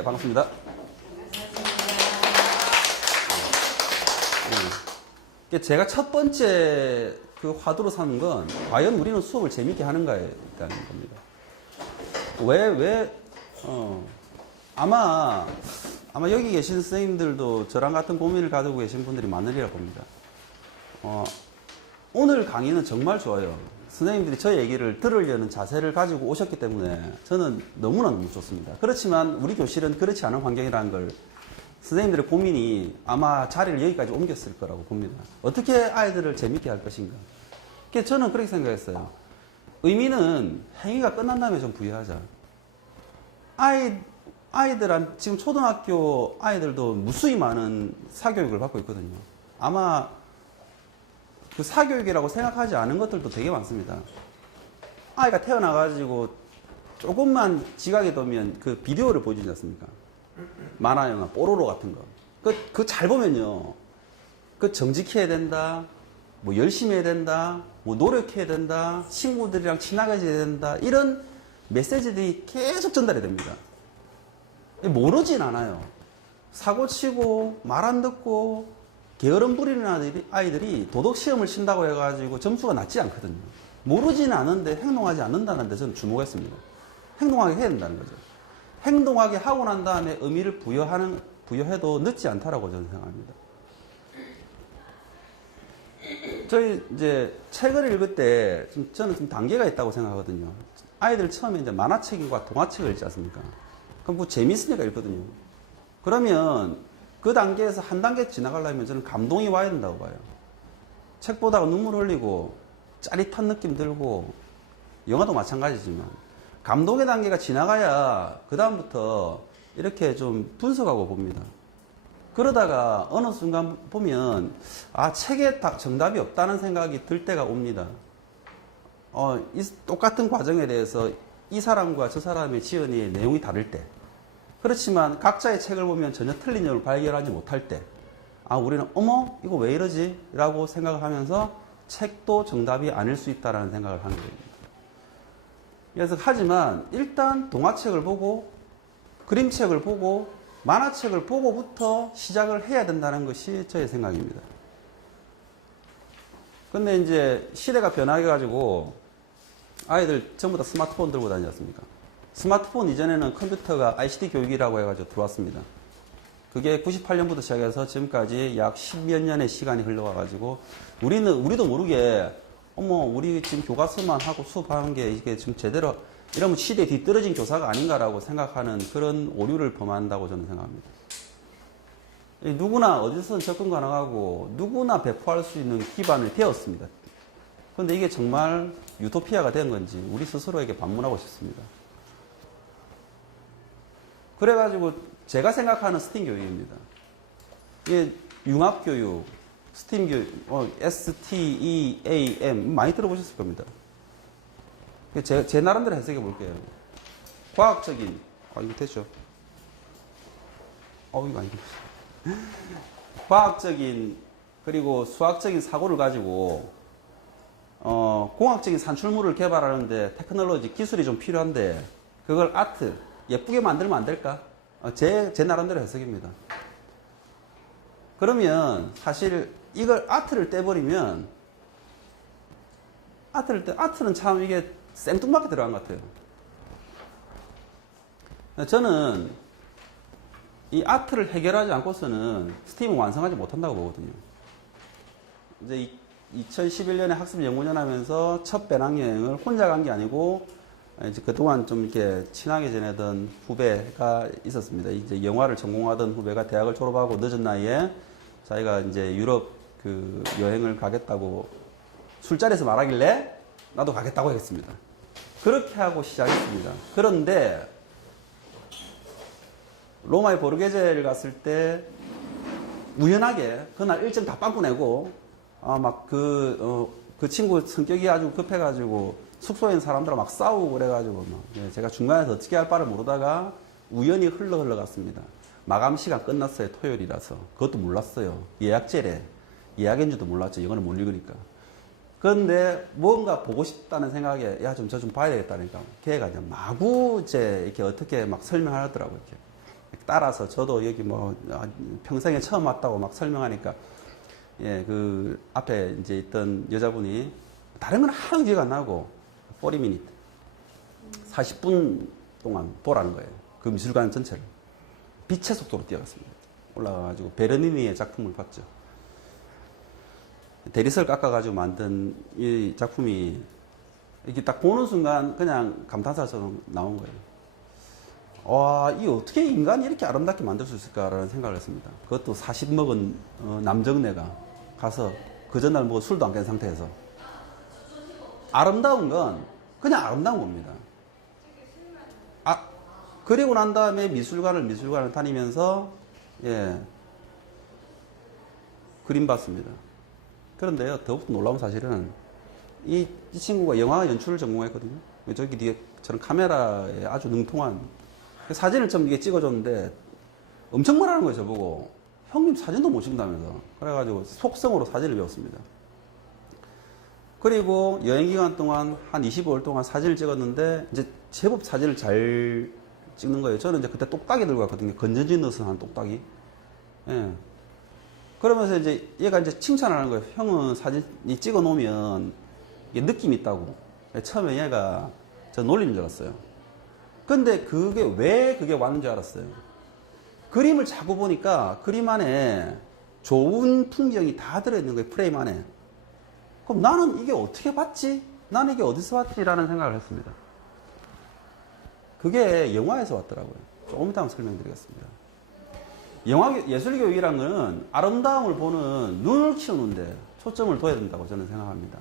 예, 반갑습니다. 제가 첫 번째 그 화두로 삼은 건 과연 우리는 수업을 재밌게 하는가에 있다는 겁니다. 아마 여기 계신 선생님들도 저랑 같은 고민을 가지고 계신 분들이 많으리라 봅니다. 오늘 강의는 정말 좋아요. 선생님들이 저 얘기를 들으려는 자세를 가지고 오셨기 때문에 저는 너무 좋습니다. 그렇지만 우리 교실은 그렇지 않은 환경이라는 걸 선생님들의 고민이 아마 자리를 여기까지 옮겼을 거라고 봅니다. 어떻게 아이들을 재밌게 할 것인가. 저는 그렇게 생각했어요. 의미는 행위가 끝난 다음에 좀 부여하자. 아이들한 지금 초등학교 아이들도 무수히 많은 사교육을 받고 있거든요. 아마 그 사교육이라고 생각하지 않은 것들도 되게 많습니다. 아이가 태어나가지고 조금만 지각이 되면 그 비디오를 보여주지 않습니까? 만화 영화, 뽀로로 같은 거. 그거 잘 보면요. 그 정직해야 된다, 뭐 열심히 해야 된다, 뭐 노력해야 된다, 친구들이랑 친하게 지내야 된다, 이런 메시지들이 계속 전달이 됩니다. 모르진 않아요. 사고 치고, 말 안 듣고, 게으름 부리는 아이들이 도덕시험을 친다고 해가지고 점수가 낮지 않거든요. 모르지는 않은데 행동하지 않는다는 데 저는 주목했습니다. 행동하게 해야 된다는 거죠. 행동하게 하고 난 다음에 의미를 부여해도 늦지 않다라고 저는 생각합니다. 저희 이제 책을 읽을 때 저는 좀 단계가 있다고 생각하거든요. 아이들 처음에 이제 만화책과 동화책을 읽지 않습니까? 그럼 뭐 재밌으니까 읽거든요. 그러면 그 단계에서 한 단계 지나가려면 저는 감동이 와야 된다고 봐요. 책 보다가 눈물 흘리고 짜릿한 느낌 들고 영화도 마찬가지지만 감동의 단계가 지나가야 그 다음부터 이렇게 좀 분석하고 봅니다. 그러다가 어느 순간 보면 책에 정답이 없다는 생각이 들 때가 옵니다. 이 똑같은 과정에 대해서 이 사람과 저 사람의 지연의 내용이 다를 때, 그렇지만 각자의 책을 보면 전혀 틀린 점을 발견하지 못할 때, 우리는 어머 이거 왜 이러지? 라고 생각을 하면서 책도 정답이 아닐 수 있다는 생각을 하는 겁니다. 그래서 하지만 일단 동화책을 보고 그림책을 보고 만화책을 보고부터 시작을 해야 된다는 것이 저의 생각입니다. 근데 이제 시대가 변화해가지고 아이들 전부 다 스마트폰 들고 다니지 않습니까? 스마트폰 이전에는 컴퓨터가 ICT 교육이라고 해가지고 들어왔습니다. 그게 98년부터 시작해서 지금까지 약 10몇 년의 시간이 흘러가가지고 우리도 모르게 우리 지금 교과서만 하고 수업하는 게 이게 지금 제대로 이러면 시대에 뒤떨어진 교사가 아닌가라고 생각하는 그런 오류를 범한다고 저는 생각합니다. 누구나 어디서든 접근 가능하고 누구나 배포할 수 있는 기반을 배웠습니다. 그런데 이게 정말 유토피아가 된 건지 우리 스스로에게 반문하고 싶습니다. 그래가지고 제가 생각하는 스팀 교육입니다. 이게 융합교육, 스팀 교육, STEAM 많이 들어보셨을 겁니다. 제 나름대로 해석해 볼게요. 과학적인, 이거 됐죠? 이거 아니고. 과학적인, 그리고 수학적인 사고를 가지고, 공학적인 산출물을 개발하는데 테크놀로지, 기술이 좀 필요한데, 그걸 아트, 예쁘게 만들면 안 될까? 제 나름대로 해석입니다. 그러면 사실 이걸 아트를 떼버리면, 아트는 참 이게 생뚱맞게 들어간 것 같아요. 저는 이 아트를 해결하지 않고서는 스팀을 완성하지 못한다고 보거든요. 이제 2011년에 학습 연구년 하면서 첫 배낭여행을 혼자 간 게 아니고 이제 그동안 좀 이렇게 친하게 지내던 후배가 있었습니다. 이제 영화를 전공하던 후배가 대학을 졸업하고 늦은 나이에 자기가 이제 유럽 그 여행을 가겠다고 술자리에서 말하길래 나도 가겠다고 하겠습니다. 그렇게 하고 시작했습니다. 그런데 로마의 보르게제를 갔을 때 우연하게 그날 일정 다 빵꾸 내고 그 친구 성격이 아주 급해가지고 숙소에 있는 사람들하고 막 싸우고 그래가지고 제가 중간에서 어떻게 할 바를 모르다가 우연히 흘러갔습니다. 마감 시간 끝났어요. 토요일이라서. 그것도 몰랐어요. 예약제래. 예약인 줄도 몰랐죠. 영어를 못 읽으니까. 그런데 뭔가 보고 싶다는 생각에 저 좀 봐야 되겠다니까 걔가 이제 마구 이제 이렇게 어떻게 막 설명하더라고요. 이렇게. 따라서 저도 여기 뭐 평생에 처음 왔다고 막 설명하니까 예, 그 앞에 이제 있던 여자분이 다른 건 하나도 기억 안 나고 40미니트 40분 동안 보라는 거예요. 그 미술관 전체를 빛의 속도로 뛰어갔습니다. 올라가가지고 베르니니의 작품을 봤죠. 대리석을 깎아가지고 만든 이 작품이 이렇게 딱 보는 순간 그냥 감탄사처럼 나온 거예요. 와, 이 어떻게 인간이 이렇게 아름답게 만들 수 있을까라는 생각을 했습니다. 그것도 40 먹은 남정네가 가서 그 전날 뭐 술도 안 깬 상태에서 아름다운 건 그냥 아름다운 겁니다. 그리고 난 다음에 미술관을 다니면서 예, 그림 봤습니다. 그런데요, 더욱더 놀라운 사실은 이 친구가 영화 연출을 전공했거든요. 저기 뒤에 저는 카메라에 아주 능통한 사진을 좀 이게 찍어줬는데 엄청 뭐라는 거예요, 저보고. 형님 사진도 못 찍는다면서. 그래가지고 속성으로 사진을 배웠습니다. 그리고 여행 기간 동안 한 25일 동안 사진을 찍었는데 이제 제법 사진을 잘 찍는 거예요. 저는 이제 그때 똑딱이 들고 갔거든요. 건전지 넣어서 한 똑딱이. 예. 그러면서 이제 얘가 이제 칭찬하는 거예요. 형은 사진이 찍어 놓으면 이게 느낌이 있다고. 처음에 얘가 저 놀리는 줄 알았어요. 근데 왜 그게 왔는 줄 알았어요. 그림을 자꾸 보니까 그림 안에 좋은 풍경이 다 들어있는 거예요. 프레임 안에. 그럼 나는 이게 어떻게 봤지? 나는 이게 어디서 봤지라는 생각을 했습니다. 그게 영화에서 왔더라고요. 조금 이따 설명드리겠습니다. 예술교육이란 거는 아름다움을 보는 눈을 키우는데 초점을 둬야 된다고 저는 생각합니다.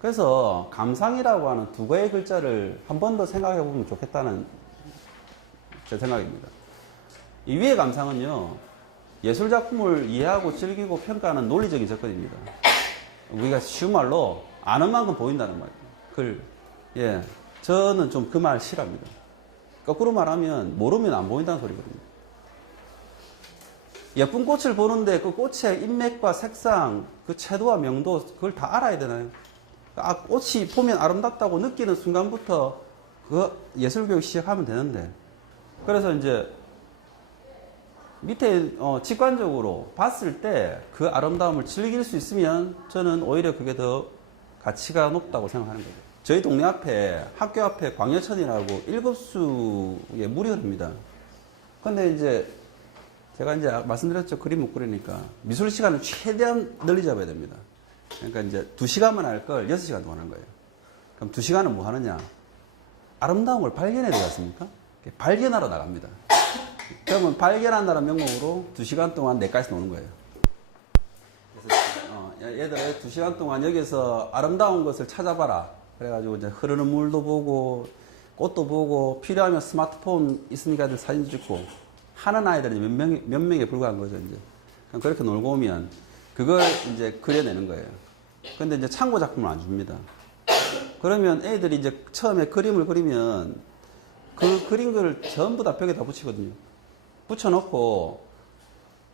그래서 감상이라고 하는 두 개의 글자를 한 번 더 생각해 보면 좋겠다는 제 생각입니다. 이 위의 감상은요, 예술작품을 이해하고 즐기고 평가하는 논리적인 접근입니다. 우리가 쉬운 말로 아는 만큼 보인다는 말이에요. 예, 저는 좀 그 말 싫어합니다. 거꾸로 말하면 모르면 안 보인다는 소리거든요. 예쁜 꽃을 보는데 그 꽃의 인맥과 색상, 그 채도와 명도 그걸 다 알아야 되나요? 꽃이 보면 아름답다고 느끼는 순간부터 그 예술교육 시작하면 되는데, 그래서 이제 밑에 직관적으로 봤을 때 그 아름다움을 즐길 수 있으면 저는 오히려 그게 더 가치가 높다고 생각하는 거예요. 저희 동네 앞에 학교 앞에 광여천이라고 일급수의 물이 흐릅니다. 근데 이제 제가 이제 말씀드렸죠. 그림 못 그리니까 미술 시간을 최대한 널리 잡아야 됩니다. 그러니까 이제 2시간만 할 걸 6시간 동안 하는 거예요. 그럼 2시간은 뭐 하느냐? 아름다움을 발견해야 되지 않습니까? 발견하러 나갑니다. 그러면 발견한다는 명목으로 2시간 동안 내과에서 노는 거예요. 그래서 얘들아 2시간 동안 여기서 아름다운 것을 찾아봐라. 그래가지고 이제 흐르는 물도 보고 꽃도 보고 필요하면 스마트폰 있으니까 사진 찍고 하는 아이들이 몇 명에 불과한 거죠. 이제 그럼 그렇게 놀고 오면 그걸 이제 그려내는 거예요. 근데 이제 참고 작품을 안 줍니다. 그러면 애들이 이제 처음에 그림을 그리면 그 그린 걸 전부 다 벽에다 붙이거든요. 붙여놓고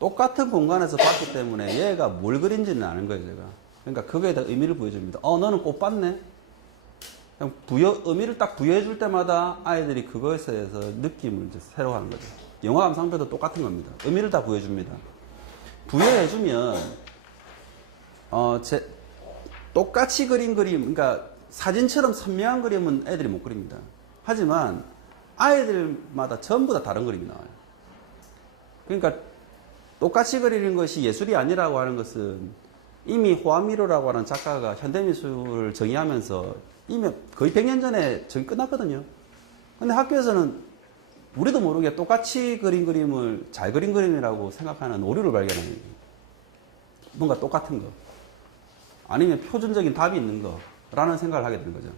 똑같은 공간에서 봤기 때문에 얘가 뭘 그린지는 아는 거예요, 제가. 그러니까 거기에 다 의미를 보여줍니다. 너는 꽃 봤네? 그냥 의미를 딱 부여해줄 때마다 아이들이 그거에 대해서 느낌을 이제 새로 하는 거죠. 영화 감상표도 똑같은 겁니다. 의미를 다 부여해줍니다. 부여해주면, 똑같이 그린 그림, 그러니까 사진처럼 선명한 그림은 애들이 못 그립니다. 하지만 아이들마다 전부 다 다른 그림이 나와요. 그러니까 똑같이 그리는 것이 예술이 아니라고 하는 것은 이미 호아미로라고 하는 작가가 현대미술을 정의하면서 이미 거의 100년 전에 정의 끝났거든요. 근데 학교에서는 우리도 모르게 똑같이 그린 그림을 잘 그린 그림이라고 생각하는 오류를 발견하는 거예요. 뭔가 똑같은 거. 아니면 표준적인 답이 있는 거라는 생각을 하게 되는 거죠.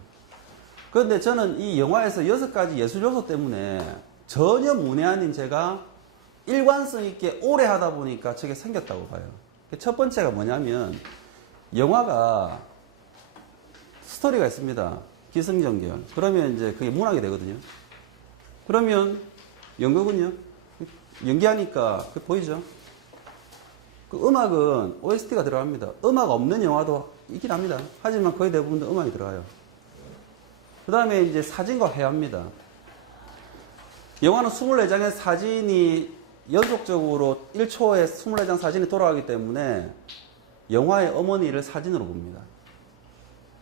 그런데 저는 이 영화에서 6가지 예술 요소 때문에 전혀 문외한인 제가 일관성 있게 오래 하다 보니까 저게 생겼다고 봐요. 첫 번째가 뭐냐면 영화가 스토리가 있습니다. 기승전결. 그러면 이제 그게 문학이 되거든요. 그러면 연극은요? 연기하니까 그게 보이죠? 그 음악은 OST가 들어갑니다. 음악 없는 영화도 있긴 합니다. 하지만 거의 대부분 음악이 들어가요. 그 다음에 이제 사진과 회화입니다. 영화는 24장의 사진이 연속적으로 1초에 24장 사진이 돌아가기 때문에 영화의 어머니를 사진으로 봅니다.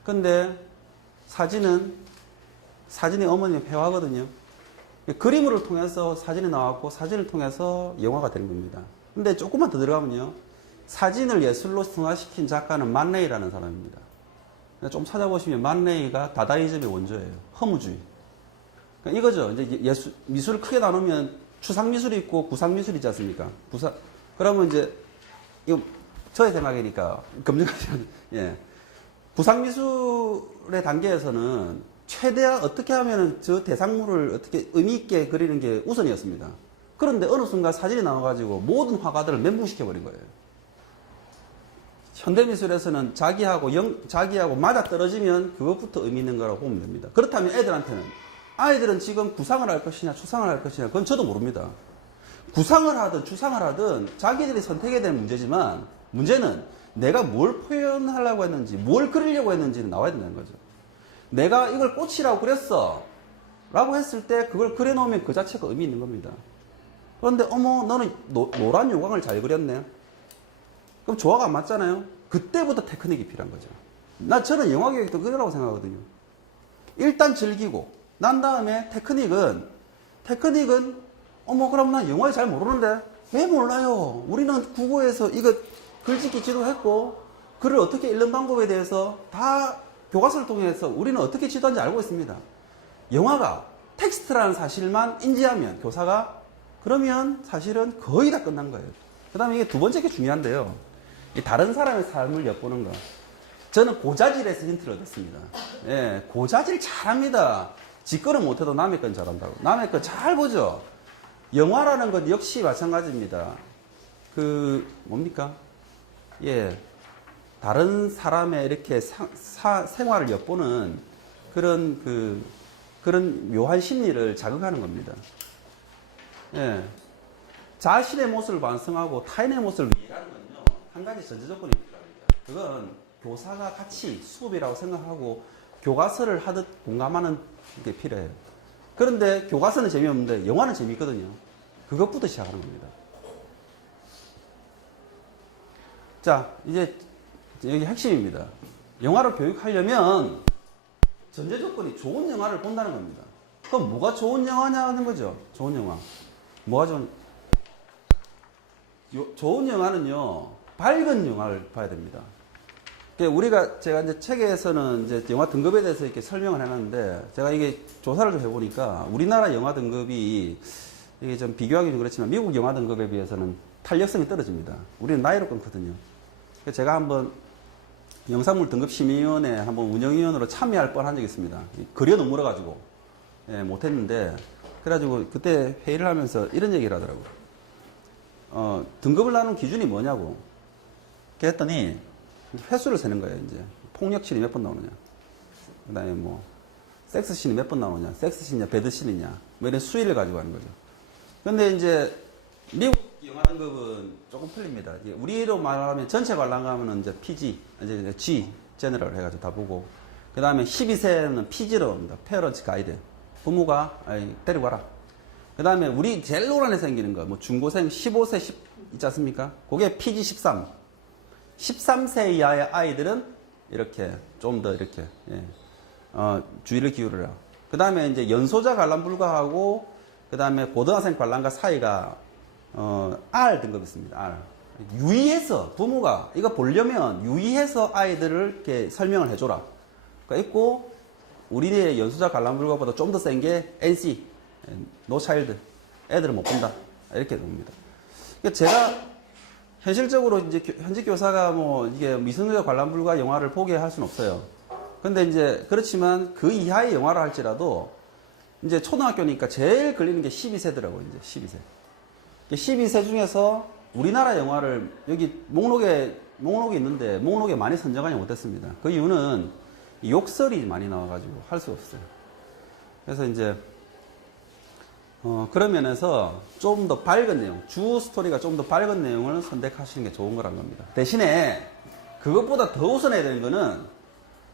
근데 사진이 어머니의 회화거든요. 그림을 통해서 사진이 나왔고 사진을 통해서 영화가 되는 겁니다. 근데 조금만 더 들어가면요. 사진을 예술로 승화시킨 작가는 만 레이라는 사람입니다. 좀 찾아보시면 만 레이가 다다이즘의 원조예요. 허무주의. 그러니까 이거죠. 이제 미술을 크게 나누면 추상미술이 있고 구상미술이 있지 않습니까? 그러면 이제, 이거 저의 생각이니까 검증하시면, 예. 구상미술의 단계에서는 최대한 어떻게 하면 저 대상물을 어떻게 의미있게 그리는 게 우선이었습니다. 그런데 어느 순간 사진이 나와가지고 모든 화가들을 멘붕시켜버린 거예요. 현대미술에서는 자기하고 맞아 떨어지면 그것부터 의미 있는 거라고 보면 됩니다. 그렇다면 아이들은 지금 구상을 할 것이냐, 추상을 할 것이냐, 그건 저도 모릅니다. 구상을 하든 추상을 하든 자기들이 선택해야 되는 문제지만 문제는 내가 뭘 표현하려고 했는지, 뭘 그리려고 했는지는 나와야 된다는 거죠. 내가 이걸 꽃이라고 그렸어. 라고 했을 때 그걸 그려놓으면 그 자체가 의미 있는 겁니다. 그런데 어머 너는 노란 요강을 잘 그렸네. 그럼 조화가 안 맞잖아요. 그때부터 테크닉이 필요한 거죠. 저는 영화교육도 그거라고 생각하거든요. 일단 즐기고 난 다음에 테크닉은 어머 그럼 난 영화를 잘 모르는데 왜 몰라요? 우리는 국어에서 이거 글짓기 지도했고 글을 어떻게 읽는 방법에 대해서 다 교과서를 통해서 우리는 어떻게 지도하는지 알고 있습니다. 영화가 텍스트라는 사실만 인지하면 교사가 그러면 사실은 거의 다 끝난 거예요. 그 다음에 이게 두 번째 게 중요한데요. 다른 사람의 삶을 엿보는 거. 저는 고자질에서 힌트를 얻었습니다. 예, 고자질 잘합니다. 지 거는 못해도 남의 건 잘한다고. 남의 거 잘 보죠. 영화라는 것 역시 마찬가지입니다. 뭡니까? 예. 다른 사람의 이렇게 생활을 엿보는 그런 묘한 심리를 자극하는 겁니다. 예. 자신의 모습을 반성하고 타인의 모습을 이해하는 건요, 한 가지 전제 조건이 필요합니다. 그건 교사가 같이 수업이라고 생각하고 교과서를 하듯 공감하는 게 필요해요. 그런데 교과서는 재미없는데 영화는 재미있거든요. 그것부터 시작하는 겁니다. 자, 이제 여기 핵심입니다. 영화를 교육하려면 전제 조건이 좋은 영화를 본다는 겁니다. 그럼 뭐가 좋은 영화냐 하는 거죠. 좋은 영화. 뭐가 좋은 영화는요, 밝은 영화를 봐야 됩니다. 제가 이제 책에서는 이제 영화 등급에 대해서 이렇게 설명을 해놨는데, 제가 이게 조사를 좀 해보니까, 우리나라 영화 등급이, 이게 좀 비교하기 좀 그렇지만, 미국 영화 등급에 비해서는 탄력성이 떨어집니다. 우리는 나이로 끊거든요. 제가 한번 영상물 등급심의위원회 한번 운영위원으로 참여할 뻔한 적이 있습니다. 거리가 너무 멀어가지고, 예, 못했는데, 그래가지고 그때 회의를 하면서 이런 얘기를 하더라고요. 등급을 나눈 기준이 뭐냐고. 그랬더니, 횟수를 세는 거예요, 이제. 폭력씬이 몇 번 나오느냐. 그 다음에 섹스씬이 몇 번 나오느냐. 섹스씬이냐, 배드씬이냐. 이런 수위를 가지고 하는 거죠. 근데 이제, 미국 영화 등급은 조금 틀립니다. 우리로 말하면 전체 관람가면은 이제 PG, 이제 G, 제너럴 해가지고 다 보고. 그 다음에 12세는 PG로 합니다. 페어런츠 가이드. 부모가, 데리고 가라. 그 다음에 우리 제일 노란에 생기는 거, 중고생 15세 있지 않습니까? 그게 PG 13. 13세 이하의 아이들은 이렇게 좀 더 이렇게 주의를 기울여라. 그 다음에 이제 연소자 관람 불가하고 그 다음에 고등학생 관람가 사이가 R 등급이 있습니다. R. 유의해서 부모가 이거 보려면 유의해서 아이들을 이렇게 설명을 해줘라. 그러니까 있고 우리의 연소자 관람 불가보다 좀 더 센 게 NC, No Child. 애들은 못 본다. 이렇게 됩니다. 그러니까 제가 현실적으로 이제 현직 교사가 이게 미성년자 관람 불가 영화를 보게 할 수는 없어요. 근데 이제 그렇지만 그 이하의 영화를 할지라도 이제 초등학교니까 제일 걸리는 게 12세더라고요. 이제 12세. 12세 중에서 우리나라 영화를 여기 목록에 있는데 목록에 많이 선정하지 못했습니다. 그 이유는 욕설이 많이 나와가지고 할 수가 없어요. 그래서 이제 그런 면에서 좀 더 밝은 내용, 주 스토리가 좀 더 밝은 내용을 선택하시는 게 좋은 거란 겁니다. 대신에 그것보다 더 우선해야 되는 거는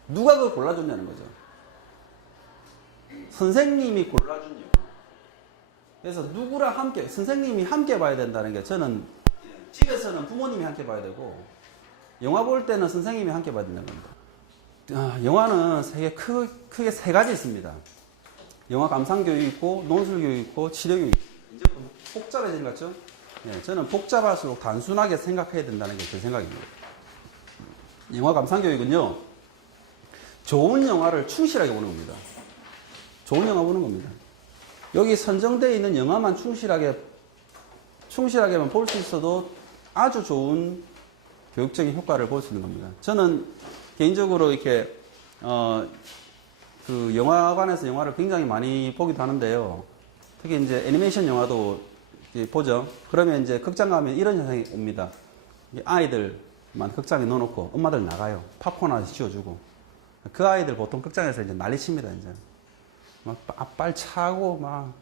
누가 그걸 골라줬냐는 거죠. 선생님이 골라준 영화. 그래서 누구랑 함께, 선생님이 함께 봐야 된다는 게 저는 집에서는 부모님이 함께 봐야 되고 영화 볼 때는 선생님이 함께 봐야 된다는 겁니다. 영화는 크게 세 가지 있습니다. 영화 감상교육 있고 논술교육 있고 치료교육 있고 이제 복잡해지는 것 같죠? 네, 저는 복잡할수록 단순하게 생각해야 된다는 게 제 생각입니다. 영화 감상교육은요, 좋은 영화를 충실하게 보는 겁니다. 좋은 영화 보는 겁니다. 여기 선정되어 있는 영화만 충실하게만 볼 수 있어도 아주 좋은 교육적인 효과를 볼 수 있는 겁니다. 저는 개인적으로 이렇게, 그 영화관에서 영화를 굉장히 많이 보기도 하는데요. 특히 이제 애니메이션 영화도 보죠. 그러면 이제 극장 가면 이런 현상이 옵니다. 아이들만 극장에 넣어놓고 엄마들 나가요. 팝콘 하나 씌워주고. 그 아이들 보통 극장에서 이제 난리칩니다, 이제. 막 앞발 차고, 막,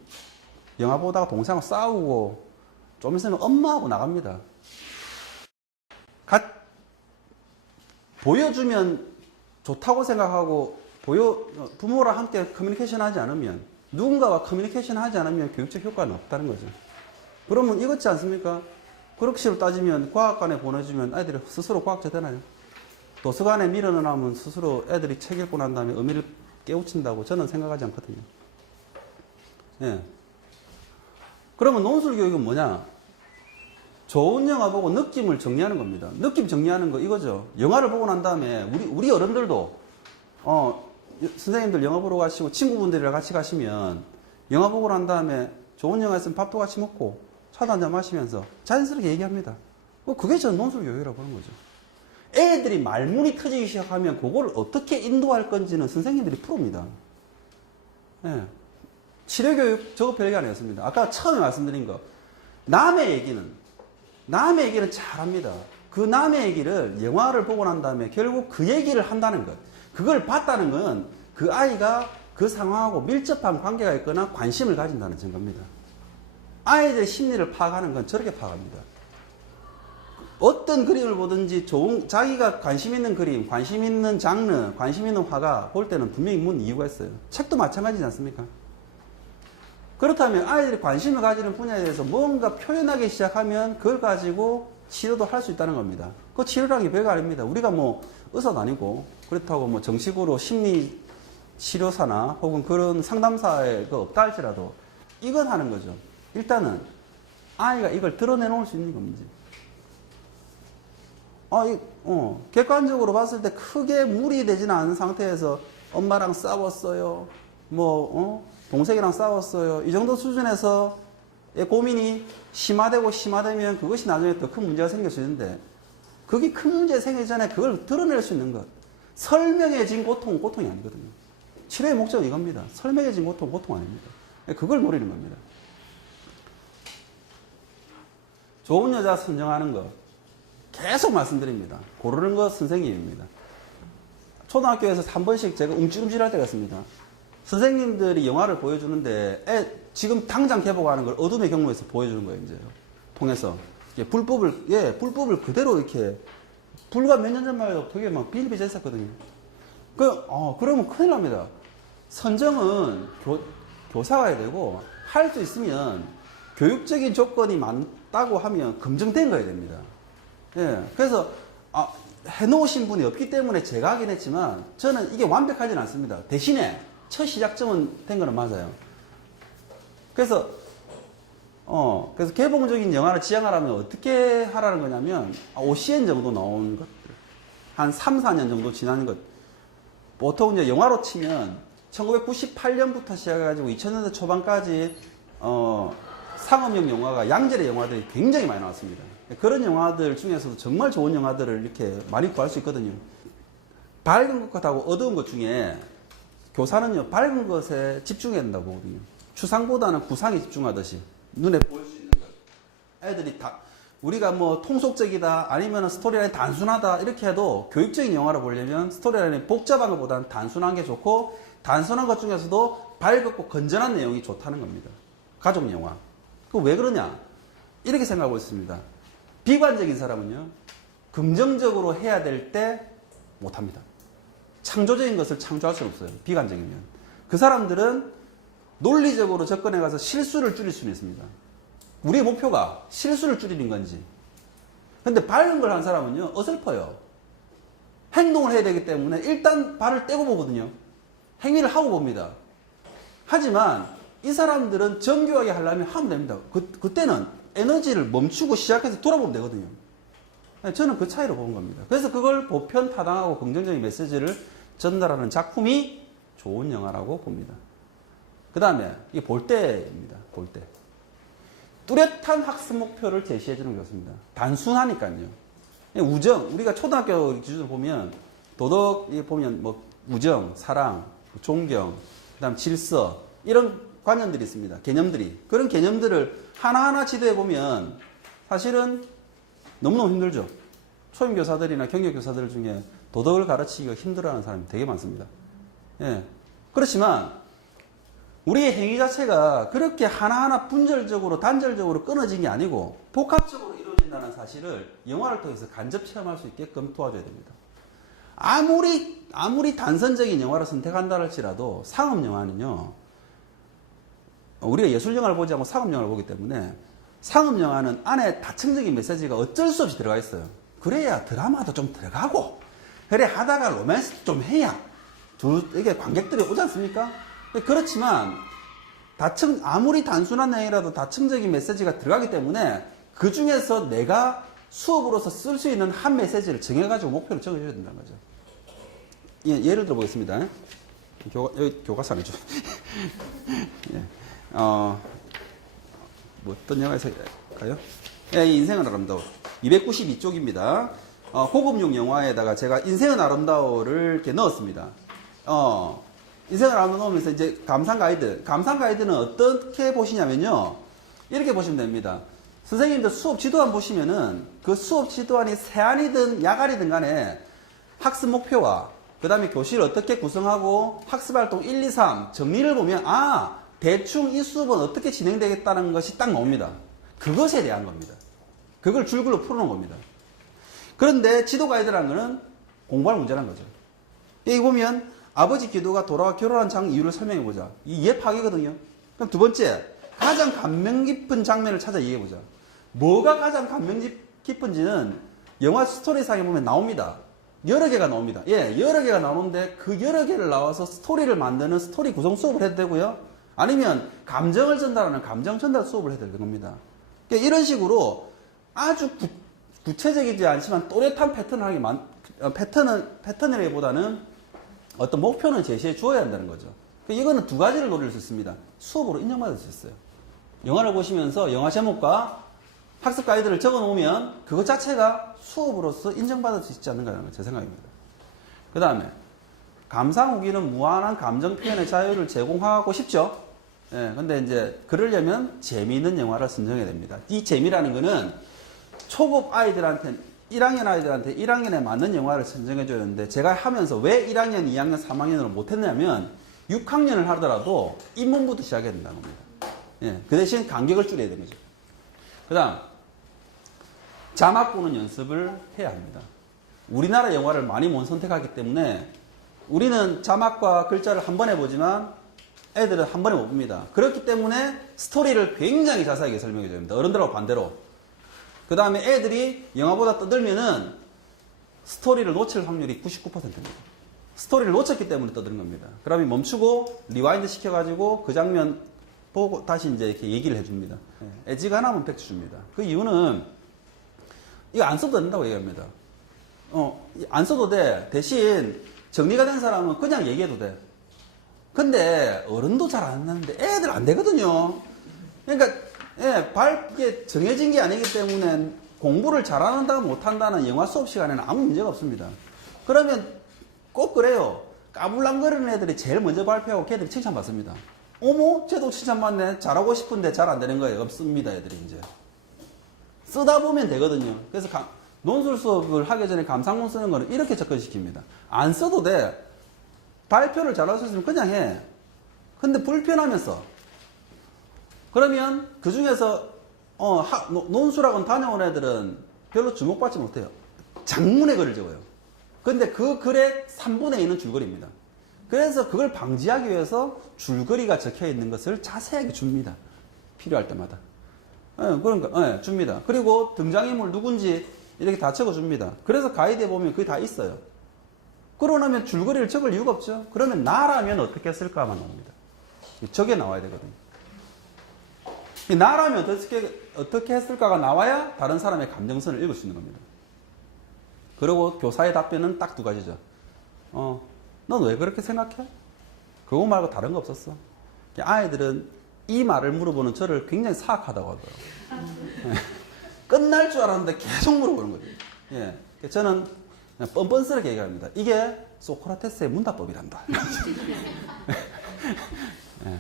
영화 보다가 동생하고 싸우고, 좀 있으면 엄마하고 나갑니다. 보여주면 좋다고 생각하고, 부모랑 함께 커뮤니케이션 하지 않으면, 누군가와 커뮤니케이션 하지 않으면 교육적 효과는 없다는 거죠. 그러면 이거지 않습니까? 그렇게로 따지면 과학관에 보내주면 아이들이 스스로 과학자 되나요? 도서관에 밀어넣으면 스스로 애들이 책 읽고 난 다음에 의미를 깨우친다고 저는 생각하지 않거든요. 예. 그러면 논술교육은 뭐냐? 좋은 영화 보고 느낌을 정리하는 겁니다. 느낌 정리하는 거 이거죠. 영화를 보고 난 다음에 우리 어른들도 선생님들 영화 보러 가시고 친구분들이랑 같이 가시면 영화 보고 난 다음에 좋은 영화 있으면 밥도 같이 먹고 차도 한잔 마시면서 자연스럽게 얘기합니다. 그게 저는 논술교육이라고 하는 거죠. 애들이 말문이 터지기 시작하면 그걸 어떻게 인도할 건지는 선생님들이 프로입니다. 예. 치료교육 저거 별게 아니었습니다. 아까 처음에 말씀드린 거 남의 얘기는 잘합니다. 그 남의 얘기를 영화를 보고 난 다음에 결국 그 얘기를 한다는 것, 그걸 봤다는 건 그 아이가 그 상황하고 밀접한 관계가 있거나 관심을 가진다는 증거입니다. 아이들의 심리를 파악하는 건 저렇게 파악합니다. 어떤 그림을 보든지 자기가 관심 있는 그림, 관심 있는 장르, 관심 있는 화가 볼 때는 분명히 뭔 이유가 있어요. 책도 마찬가지지 않습니까? 그렇다면 아이들이 관심을 가지는 분야에 대해서 뭔가 표현하기 시작하면 그걸 가지고 치료도 할 수 있다는 겁니다. 그 치료라는 게 별거 아닙니다. 우리가 뭐 의사도 아니고 그렇다고 뭐 정식으로 심리 치료사나 혹은 그런 상담사에 없다 할지라도 이건 하는 거죠. 일단은 아이가 이걸 드러내놓을 수 있는 겁니다. 객관적으로 봤을 때 크게 무리되지는 않은 상태에서 엄마랑 싸웠어요. 동생이랑 싸웠어요. 이 정도 수준에서 고민이 심화되면 그것이 나중에 더 큰 문제가 생길 수 있는데 그게 큰 문제 생기기 전에 그걸 드러낼 수 있는 것. 설명해진 고통이 아니거든요. 치료의 목적은 이겁니다. 설명해진 고통 아닙니다. 그걸 노리는 겁니다. 좋은 여자 선정하는 거 계속 말씀드립니다. 고르는 거 선생님입니다. 초등학교에서 한 번씩 제가 움찔움찔할 때가 있습니다. 선생님들이 영화를 보여주는데 지금 당장 개봉하는 걸 어둠의 경로에서 보여주는 거예요. 이제 통해서 불법을 그대로 이렇게 불과 몇 년 전만 해도 되게 막 비일비재했었거든요. 그러면 큰일 납니다. 선정은 교사가 해야 되고 할 수 있으면 교육적인 조건이 많다고 하면 검증된 거야 됩니다. 예, 그래서 해놓으신 분이 없기 때문에 제가 하긴 했지만 저는 이게 완벽하지는 않습니다. 대신에 첫 시작점은 된 거는 맞아요. 그래서 개봉적인 영화를 지향하려면 어떻게 하라는 거냐면 OCN 정도 나온 것들 한 3, 4년 정도 지난 것 보통 이제 영화로 치면 1998년부터 시작해가지고 2000년대 초반까지 상업용 영화가 양질의 영화들이 굉장히 많이 나왔습니다. 그런 영화들 중에서도 정말 좋은 영화들을 이렇게 많이 구할 수 있거든요. 밝은 것하고 어두운 것 중에 교사는요 밝은 것에 집중해야 된다고 보거든요. 추상보다는 구상에 집중하듯이 눈에 보일 수 있는 것. 애들이 우리가 뭐 통속적이다 아니면 스토리라인이 단순하다 이렇게 해도 교육적인 영화를 보려면 스토리라인이 복잡한 것보다는 단순한 게 좋고 단순한 것 중에서도 밝고 건전한 내용이 좋다는 겁니다. 가족 영화. 그 왜 그러냐? 이렇게 생각하고 있습니다. 비관적인 사람은요 긍정적으로 해야 될 때 못합니다. 창조적인 것을 창조할 수 없어요. 비관적이면. 그 사람들은 논리적으로 접근해 가서 실수를 줄일 수는 있습니다. 우리의 목표가 실수를 줄이는 건지. 근데 바른 걸 한 사람은요, 어설퍼요. 행동을 해야 되기 때문에 일단 발을 떼고 보거든요. 행위를 하고 봅니다. 하지만 이 사람들은 정교하게 하려면 하면 됩니다. 그때는 에너지를 멈추고 시작해서 돌아보면 되거든요. 저는 그 차이로 본 겁니다. 그래서 그걸 보편타당하고 긍정적인 메시지를 전달하는 작품이 좋은 영화라고 봅니다. 그 다음에 이 볼 때입니다. 볼 때. 뚜렷한 학습 목표를 제시해주는 것입니다. 단순하니까요. 우정, 우리가 초등학교 기준으로 보면 도덕 보면 뭐 우정, 사랑, 존경, 그다음 질서 이런 관념들이 있습니다. 개념들이. 그런 개념들을 하나하나 지도해 보면 사실은 너무너무 힘들죠. 초임교사들이나 경력교사들 중에 도덕을 가르치기가 힘들어하는 사람이 되게 많습니다. 예. 그렇지만 우리의 행위 자체가 그렇게 하나하나 분절적으로 단절적으로 끊어진 게 아니고 복합적으로 이루어진다는 사실을 영화를 통해서 간접 체험할 수 있게끔 도와줘야 됩니다. 아무리 단선적인 영화를 선택한다 할지라도 상업 영화는요, 우리가 예술 영화를 보지 않고 상업 영화를 보기 때문에 상업 영화는 안에 다층적인 메시지가 어쩔 수 없이 들어가 있어요. 그래야 드라마도 좀 들어가고, 그래 하다가 로맨스도 좀 해야 이게 관객들이 오지 않습니까? 그렇지만 아무리 단순한 내용이라도 다층적인 메시지가 들어가기 때문에 그 중에서 내가 수업으로서 쓸 수 있는 한 메시지를 정해가지고 목표를 정해줘야 된다는 거죠. 예를 들어 보겠습니다. 여기 교과서 아니죠. 예. 뭐 어떤 영화에서 할까요? 예, 인생은 아름다워. 292쪽입니다. 고급용 영화에다가 제가 인생은 아름다워를 이렇게 넣었습니다. 인생을 아름다워 넣으면서 이제 감상 가이드는 어떻게 보시냐면요. 이렇게 보시면 됩니다. 선생님들 수업 지도안 보시면은 그 수업 지도안이 세안이든 야간이든 간에 학습 목표와 그 다음에 교실을 어떻게 구성하고 학습활동 1, 2, 3 정리를 보면 대충 이 수업은 어떻게 진행되겠다는 것이 딱 나옵니다. 그것에 대한 겁니다. 그걸 줄글로 풀어놓은 겁니다. 그런데 지도 가이드라는 거는 공부할 문제라는 거죠. 여기 보면 아버지 기도가 돌아와 결혼한 이유를 설명해보자. 이 이해 파괴거든요. 그럼 두 번째, 가장 감명 깊은 장면을 찾아 얘기해보자. 뭐가 가장 감명 깊은지는 영화 스토리상에 보면 나옵니다. 여러 개가 나옵니다. 예, 여러 개가 나오는데 그 여러 개를 나와서 스토리를 만드는 스토리 구성 수업을 해도 되고요. 아니면 감정을 전달하는 감정 전달 수업을 해도 되는 겁니다. 그러니까 이런 식으로 아주 구체적이지 않지만 또렷한 패턴이라기보다는 어떤 목표는 제시해 주어야 한다는 거죠. 그러니까 이거는 두 가지를 노릴 수 있습니다. 수업으로 인정받을 수 있어요. 영화를 보시면서 영화 제목과 학습 가이드를 적어 놓으면 그것 자체가 수업으로서 인정받을 수 있지 않는가라는 제 생각입니다. 그 다음에 감상 후기는 무한한 감정 표현의 자유를 제공하고 싶죠. 예, 근데 이제 그러려면 재미있는 영화를 선정해야 됩니다. 이 재미라는 거는 초급 아이들한테 1학년 아이들한테 1학년에 맞는 영화를 선정해 줘야 되는데 제가 하면서 왜 1학년, 2학년, 3학년으로 못했냐면 6학년을 하더라도 입문부터 시작해야 된다는 겁니다. 예, 그 대신 간격을 줄여야 되는 거죠. 그 다음 자막 보는 연습을 해야 합니다. 우리나라 영화를 많이 못 선택하기 때문에 우리는 자막과 글자를 한 번에 보지만 애들은 한 번에 못 봅니다. 그렇기 때문에 스토리를 굉장히 자세하게 설명해 줘야 합니다. 어른들하고 반대로. 그 다음에 애들이 영화보다 떠들면은 스토리를 놓칠 확률이 99%입니다. 스토리를 놓쳤기 때문에 떠드는 겁니다. 그러면 멈추고 리와인드 시켜가지고 그 장면 보고 다시 이제 이렇게 얘기를 해줍니다. 애지가 하나면 팩트 줍니다. 그 이유는 이거 안 써도 된다고 얘기합니다. 안 써도 돼. 대신 정리가 된 사람은 그냥 얘기해도 돼. 근데 어른도 잘 안 하는데 애들 안 되거든요. 그러니까 이게 정해진 게 아니기 때문에 공부를 잘한다 못한다는 영화 수업 시간에는 아무 문제가 없습니다. 그러면 꼭 그래요. 까불랑거리는 애들이 제일 먼저 발표하고 걔들이 칭찬받습니다. 어머, 쟤도 칭찬받네. 잘하고 싶은데 잘 안 되는 거예요. 없습니다, 애들이 이제. 쓰다 보면 되거든요. 그래서 논술 수업을 하기 전에 감상문 쓰는 거는 이렇게 접근시킵니다. 안 써도 돼. 발표를 잘할 수 있으면 그냥 해. 근데 불편하면서. 그러면 그 중에서 논술학원 다녀온 애들은 별로 주목받지 못해요. 장문의 글을 적어요. 근데 그 글의 3분의 2는 줄거리입니다. 그래서 그걸 방지하기 위해서 줄거리가 적혀 있는 것을 자세하게 줍니다. 필요할 때마다. 그러니까, 줍니다. 그리고 등장인물 누군지 이렇게 다 적어줍니다. 그래서 가이드에 보면 그게 다 있어요. 그러고 나면 줄거리를 적을 이유가 없죠. 그러면 나라면 어떻게 했을까만 나옵니다. 저게 나와야 되거든요. 나라면 어떻게 했을까가 나와야 다른 사람의 감정선을 읽을 수 있는 겁니다. 그리고 교사의 답변은 딱 두 가지죠. 넌 왜 그렇게 생각해? 그거 말고 다른 거 없었어. 아이들은 이 말을 물어보는 저를 굉장히 사악하다고 하더라고요. 끝날 줄 알았는데 계속 물어보는 거죠. 예. 저는 그냥 뻔뻔스럽게 얘기합니다. 이게 소크라테스의 문답법이란다. 예.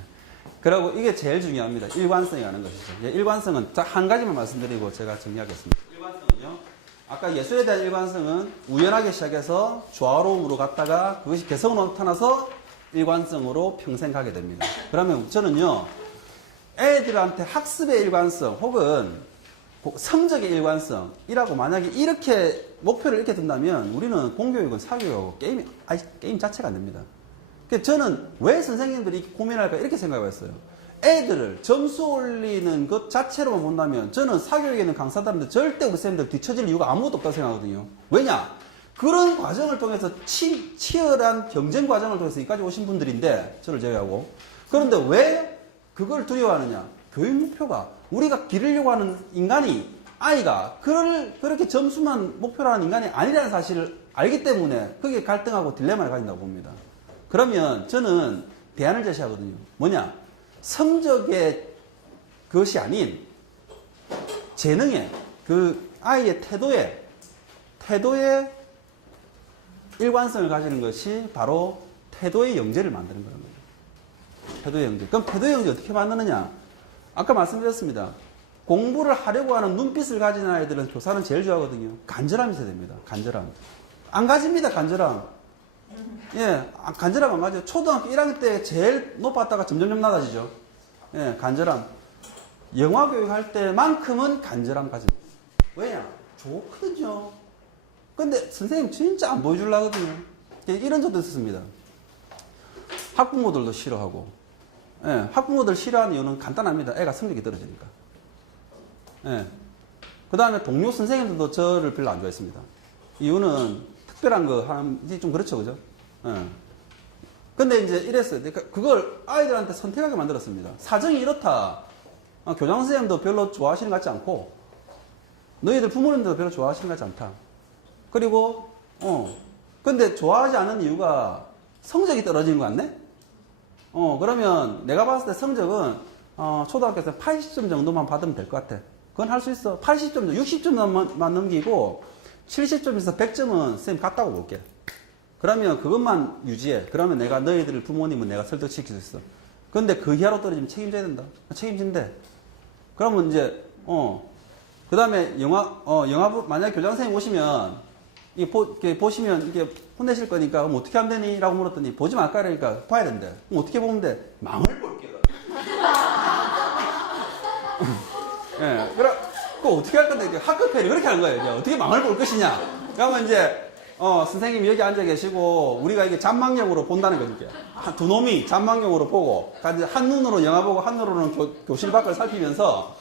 그리고 이게 제일 중요합니다. 일관성이라는 것이죠. 예, 일관성은 한 가지만 말씀드리고 제가 정리하겠습니다. 일관성은요. 아까 예술에 대한 일관성은 우연하게 시작해서 조화로움으로 갔다가 그것이 개성으로 나타나서 일관성으로 평생 가게 됩니다. 그러면 저는요. 애들한테 학습의 일관성 혹은 성적의 일관성이라고 만약에 이렇게 목표를 이렇게 둔다면 우리는 공교육은 사교육하고 게임 자체가 안 됩니다. 그래서 저는 왜 선생님들이 이렇게 고민할까 이렇게 생각해봤어요. 애들을 점수 올리는 것 자체로만 본다면 저는 사교육에 있는 강사들한테 절대 우리 선생님들 뒤처질 이유가 아무것도 없다고 생각하거든요. 왜냐? 그런 과정을 통해서 치열한 경쟁 과정을 통해서 여기까지 오신 분들인데 저를 제외하고 그런데 왜 그걸 두려워하느냐? 교육 목표가 우리가 기르려고 하는 인간이 아이가 그렇게 점수만 목표로 하는 인간이 아니라는 사실을 알기 때문에 그게 갈등하고 딜레마를 가진다고 봅니다. 그러면 저는 대안을 제시하거든요. 뭐냐? 성적의 그것이 아닌 재능의 그 아이의 태도의 일관성을 가지는 것이 바로 태도의 영재를 만드는 거라는 거예요. 태도의 영재. 그럼 태도의 영재 어떻게 만드느냐? 아까 말씀드렸습니다. 공부를 하려고 하는 눈빛을 가진 아이들은 교사는 제일 좋아하거든요. 간절함이 있어야 됩니다. 간절함. 안 가집니다. 간절함. 예, 간절함 안 가죠. 초등학교 1학년 때 제일 높았다가 점점 낮아지죠. 예, 간절함. 영화 교육 할 때만큼은 간절함 가집니다. 왜냐? 좋거든요. 근데 선생님 진짜 안 보여주려고 하거든요. 이런 적도 있었습니다. 학부모들도 싫어하고, 예, 학부모들 싫어하는 이유는 간단합니다. 애가 성적이 떨어지니까. 예. 그 다음에 동료 선생님들도 저를 별로 안 좋아했습니다. 이유는 특별한 거 하는, 좀 그렇죠, 그죠? 예. 근데 이제 이랬어요. 그러니까 그걸 아이들한테 선택하게 만들었습니다. 사정이 이렇다. 교장 선생님도 별로 좋아하시는 것 같지 않고, 너희들 부모님도 별로 좋아하시는 것 같지 않다. 그리고, 근데 좋아하지 않은 이유가 성적이 떨어지는 거 같네? 그러면 내가 봤을 때 성적은, 초등학교에서 80점 정도만 받으면 될 것 같아. 그건 할 수 있어. 80점, 60점만 넘기고, 70점에서 100점은 선생님 갔다고 볼게. 그러면 그것만 유지해. 그러면 내가 너희들 부모님은 내가 설득시킬 수 있어. 그런데 그 이하로 떨어지면 책임져야 된다. 책임진대. 그러면 이제, 그 다음에 만약에 교장 선생님 오시면, 이게 보시면 이게 혼내실 거니까, 그럼 어떻게 하면 되니? 라고 물었더니, 보지 말까? 그러니까 봐야 된대. 그럼 어떻게 보면 돼? 망을 볼게. 예, 그거 어떻게 할 건데? 학급회를 그렇게 하는 거예요. 이제 어떻게 망을 볼 것이냐? 그러면 이제, 선생님이 여기 앉아 계시고, 우리가 이게 잔망형으로 본다는 거니까. 두 놈이 잔망형으로 보고, 이제 한 눈으로 영화 보고, 한 눈으로는 교실 밖을 살피면서,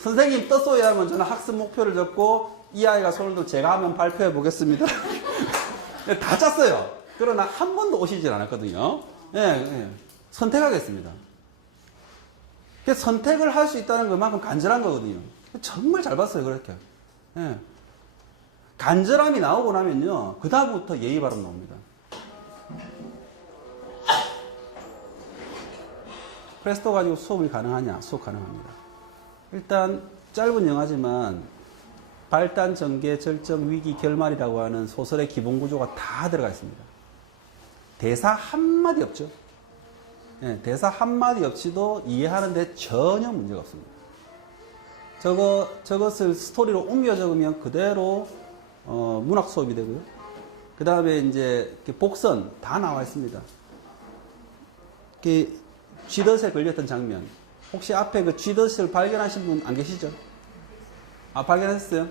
선생님 떴소야 하면 저는 학습 목표를 적고, 이 아이가 손을 들고 제가 하면 발표해 보겠습니다. 다 짰어요. 그러나 한 번도 오시질 않았거든요. 예. 선택하겠습니다. 선택을 할 수 있다는 것만큼 간절한 거거든요. 정말 잘 봤어요, 그렇게. 예. 간절함이 나오고 나면요, 그다음부터 예의 바름 나옵니다. 프레스토 가지고 수업이 가능하냐? 수업 가능합니다. 일단, 짧은 영화지만, 발단, 전개, 절정, 위기, 결말이라고 하는 소설의 기본 구조가 다 들어가 있습니다. 대사 한마디 없죠. 예, 대사 한마디 없이도 이해하는데 전혀 문제가 없습니다. 저것을 스토리로 옮겨 적으면 그대로 문학 수업이 되고요. 그 다음에 이제 복선 다 나와 있습니다. 쥐덫에 걸렸던 장면. 혹시 앞에 그 쥐덫을 발견하신 분 안 계시죠? 발견하셨어요?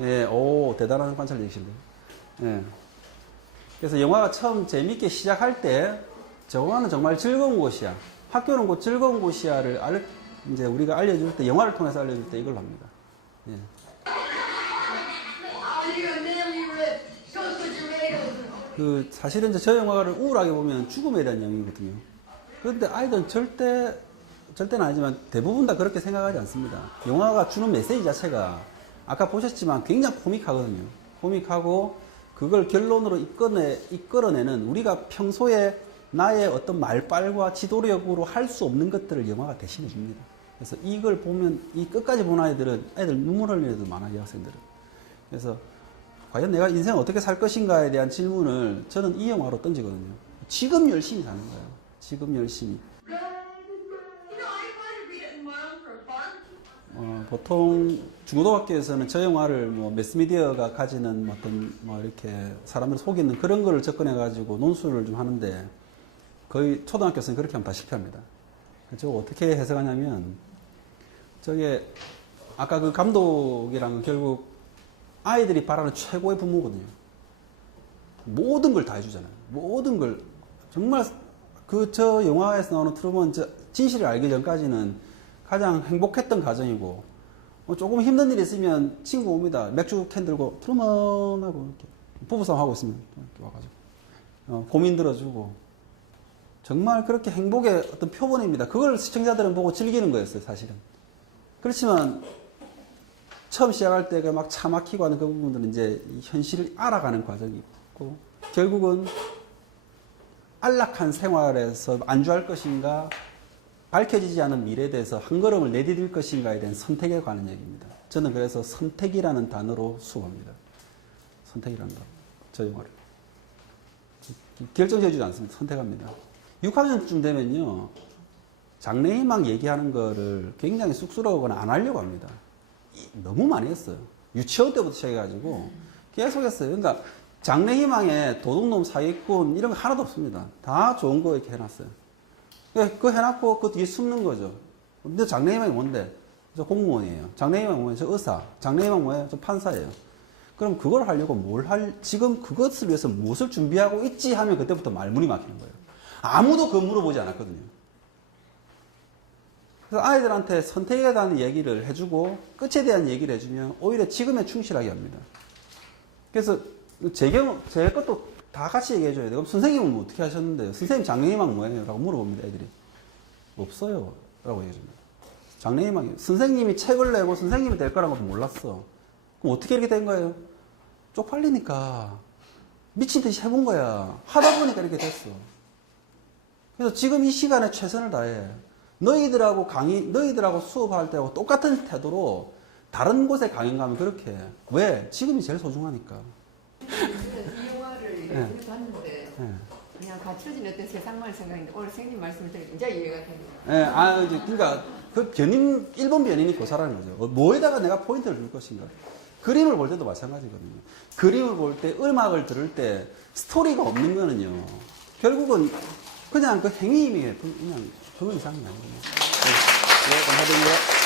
예, 오, 대단한 관찰력이신데요. 예. 그래서 영화가 처음 재밌게 시작할 때 영화는 정말 즐거운 곳이야. 학교는 곧 즐거운 곳이야를 이제 우리가 알려줄 때, 영화를 통해서 알려줄 때 이걸 합니다. 예. 사실은 이제 저 영화를 우울하게 보면 죽음에 대한 영화거든요. 그런데 아이들은 절대는 아니지만 대부분 다 그렇게 생각하지 않습니다. 영화가 주는 메시지 자체가 아까 보셨지만 굉장히 코믹하거든요. 코믹하고 그걸 결론으로 이끌어내는 우리가 평소에 나의 어떤 말빨과 지도력으로 할 수 없는 것들을 영화가 대신해 줍니다. 그래서 이걸 보면 이 끝까지 본 아이들 눈물 흘리는 애들 많아요, 학생들은. 그래서 과연 내가 인생 어떻게 살 것인가에 대한 질문을 저는 이 영화로 던지거든요. 지금 열심히 사는 거예요. 지금 열심히. 보통 중고등학교에서는 저 영화를 뭐 매스미디어가 가지는 어떤 뭐 이렇게 사람들 속이는 그런 거를 접근해가지고 논술을 좀 하는데 거의 초등학교에서는 그렇게 하면 다 실패합니다. 저 어떻게 해석하냐면 저게 아까 그 감독이랑 결국 아이들이 바라는 최고의 부모거든요. 모든 걸 다 해주잖아요. 모든 걸 정말 저 영화에서 나오는 트루먼 진실을 알기 전까지는 가장 행복했던 가정이고 조금 힘든 일이 있으면 친구 옵니다. 맥주 캔 들고 트루먼 하고 이렇게 부부싸움 하고 있으면 이렇게 와가지고 고민 들어주고 정말 그렇게 행복의 어떤 표본입니다. 그걸 시청자들은 보고 즐기는 거였어요, 사실은. 그렇지만 처음 시작할 때가 막 차 막히고 하는 그 부분들은 이제 현실을 알아가는 과정이 있고 결국은 안락한 생활에서 안주할 것인가 밝혀지지 않은 미래에 대해서 한 걸음을 내디딜 것인가에 대한 선택에 관한 얘기입니다. 저는 그래서 선택이라는 단어로 수업합니다. 선택이라는 단어. 저 영화를. 결정해주지 않습니다. 선택합니다. 6학년쯤 되면요. 장래희망 얘기하는 거를 굉장히 쑥스러워하거나 안 하려고 합니다. 너무 많이 했어요. 유치원 때부터 시작해가지고 계속 했어요. 그러니까 장래희망에 도둑놈, 사기꾼 이런 거 하나도 없습니다. 다 좋은 거 이렇게 해놨어요. 그거 해놨고 그 뒤에 숨는 거죠. 근데 장래희망이 뭔데? 저 공무원이에요. 장래희망이 뭐예요? 저 의사. 장래희망 뭐예요? 저 판사예요. 그럼 그걸 하려고 지금 그것을 위해서 무엇을 준비하고 있지 하면 그때부터 말문이 막히는 거예요. 아무도 그거 물어보지 않았거든요. 그래서 아이들한테 선택에 대한 얘기를 해주고 끝에 대한 얘기를 해주면 오히려 지금에 충실하게 합니다. 그래서 제 것도 다 같이 얘기해줘야 돼요. 그럼 선생님은 뭐 어떻게 하셨는데요? 선생님 장래희망 뭐예요? 라고 물어봅니다, 애들이. 없어요. 라고 얘기해줍니다. 장래희망이. 선생님이 책을 내고 선생님이 될 거라는 것도 몰랐어. 그럼 어떻게 이렇게 된 거예요? 쪽팔리니까. 미친 듯이 해본 거야. 하다 보니까 이렇게 됐어. 그래서 지금 이 시간에 최선을 다해. 너희들하고 수업할 때하고 똑같은 태도로 다른 곳에 강연 가면 그렇게 해. 왜? 지금이 제일 소중하니까. 이 영화를 네. 봤는데 네. 그냥 갖춰진 어떤 세상만을 생각했는데 오늘 선생님 말씀을 들으니까 이제 이해가 됩니다. 네, 그러니까 그 일본 변인이 그 사람인 거죠. 뭐에다가 내가 포인트를 줄 것인가. 그림을 볼 때도 마찬가지거든요. 그림을 볼 때, 음악을 들을 때 스토리가 없는 거는요. 결국은 그냥 그 행위 힘이 그냥 그거 이상이 아니거든요. 네, 감사드립니다.